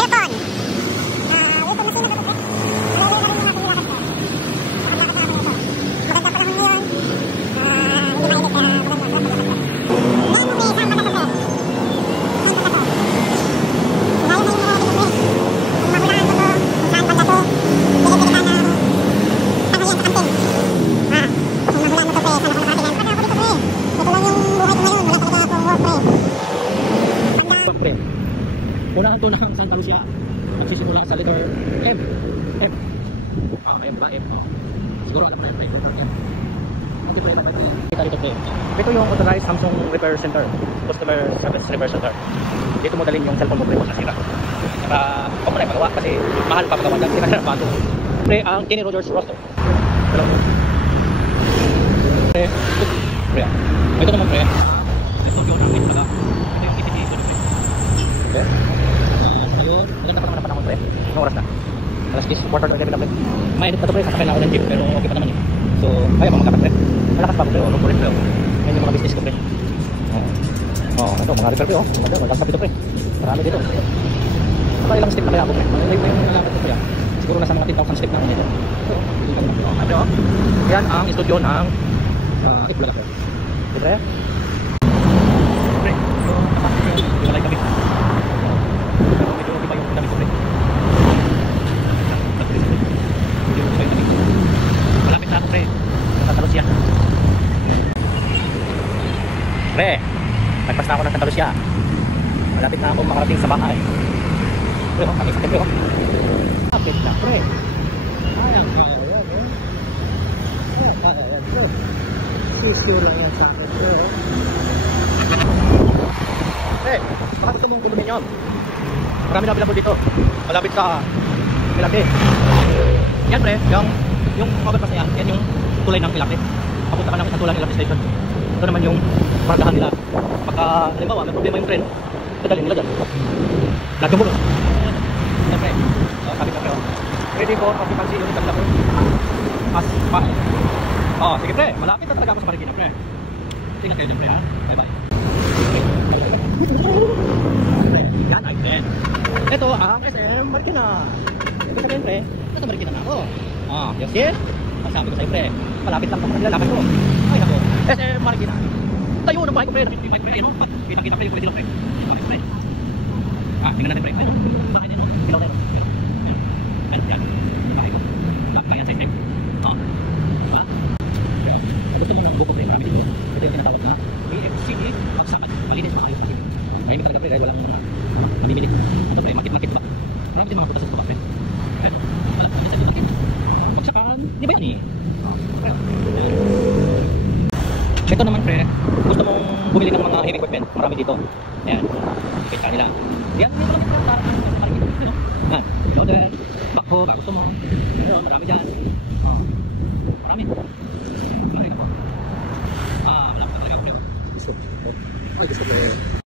Wilton. Wilton na sila kapag. Malalayo na rin yung ating nilakad ko. Makalakad na ako nito. Maganda pa lang ngayon. Hindi mainit kaya maganda ko. Ngayon mo may saan maganda ko. Saan ba ko? Malayo na yung nilakad ko. Kung mahulaan ko to, kung saan banda to. Pili-pilitan na tanghalian sa kantin. Kung mahulaan mo to pre, saan ako nakakailan? Pagka ako dito pre. Ito lang yung buhay ko ngayon. Wala talaga akong work pre. Pre, unahan to ng Santa Lucia. Nagsisimula sa letter M. M. M ba? M. Siguro alam mo na yan, pre. M. Okay, pre. Kita dito, pre. Ito yung authorized Samsung Repair Center. Customer Service Repair Center. Dito mo dalhin yung cellphone mo, pre, kung nasira. Para, kung pre, magawa kasi mahal pa magawa dyan. Sira na bago. Pre, ang Kenny Rogers roster. Hello. Pre. Pre. Ito naman, pre. Ito yung namin pala. Ito yung PPT. Okay. Ayun, maganda pa naman ang panahon pre. Anong oras na? Alas 10, quarter to 11 na pre. Mainit pa to pre, sasakay na ako ng jeep pero okay pa naman yun. So, kaya pa magkakad pre. Malakas pa ako pre, room for it pre. Yan yung mga business ko pre. Ito, mga repair pre oh. Maganda, magkakap ito pre. Marami dito. Saka ilang step na kaya ako pre. Malay ko yung nalaman ko pre. Siguro nasa mga 10,000 step na ako nito. Ito, yan ang studio ng Itbulaga pre. Ito pre. Pre, malay kami. Pero medyo iba yung dami ko pre. Malapit na ako pre. Santa Lucia. Pre, nagpas na ako ng Santa Lucia. Malapit na ako makarating sa bahay. Pre, kami sa pre. Malapit na pre. Ayang kaya yan pre. Ayang kaya yan pre. Issue lang yan sa akin pre. Pre, baka gusto mong condominium. Marami na available dito. Malapit sa Pilate. Yan pre, yung overpass na yan yung tulay ng Pilate. Papunta ka ng tulay ng Pilate Station. Ito naman yung paradahan nila. Pagka, halimbawa, may problema yung tren, dadalhin nila dyan. Lahat yung bulo. Yan pre. Kapit na pre. Ready for occupancy unit ang pre. As pa. Sige pre, malapit na talaga ako sa Marikina pre. Tingnan kayo dyan pre ha. Bye bye. Pre, yan ay pre. Ito ang SM Marikina. Ibig sabihin pre, nasa Marikina na ako. Yes yes. Sabi ko sa'yo pre, malapit lang ako nilalakad ko. Ay nako, SM Marikina. Tayo ng bahay ko pre, nakita yung mic pre. Ayun, kita pre, yung kulay dilaw pre. Bakit pre? Tingnan natin pre. Ayun, bakit yun? Dilaw na yun. Ayun, yan. Bahay ko. Kaya sa SM. Wala. Gusto mong buko pre, marami dito. Ito yung tinatawag na AFCD, Pagsakan. Malinis na kayo. Ngayon talaga pre, dahil walang mamimili. Ito pre, market ba? Marami din mga putas sa baba pre. Ayun, walang putas sa market. Pagsakan, di ba yan eh? Ito naman pre, gusto mong bumili ng mga heavy equipment, marami dito. Ayan, kita nila. Yan, may marami dito para sa market. Yan, loader, backhoe, baka gusto mo. Ayun, marami dyan. Marami. Marami na po. Malapit na talaga pre. Gusto ko.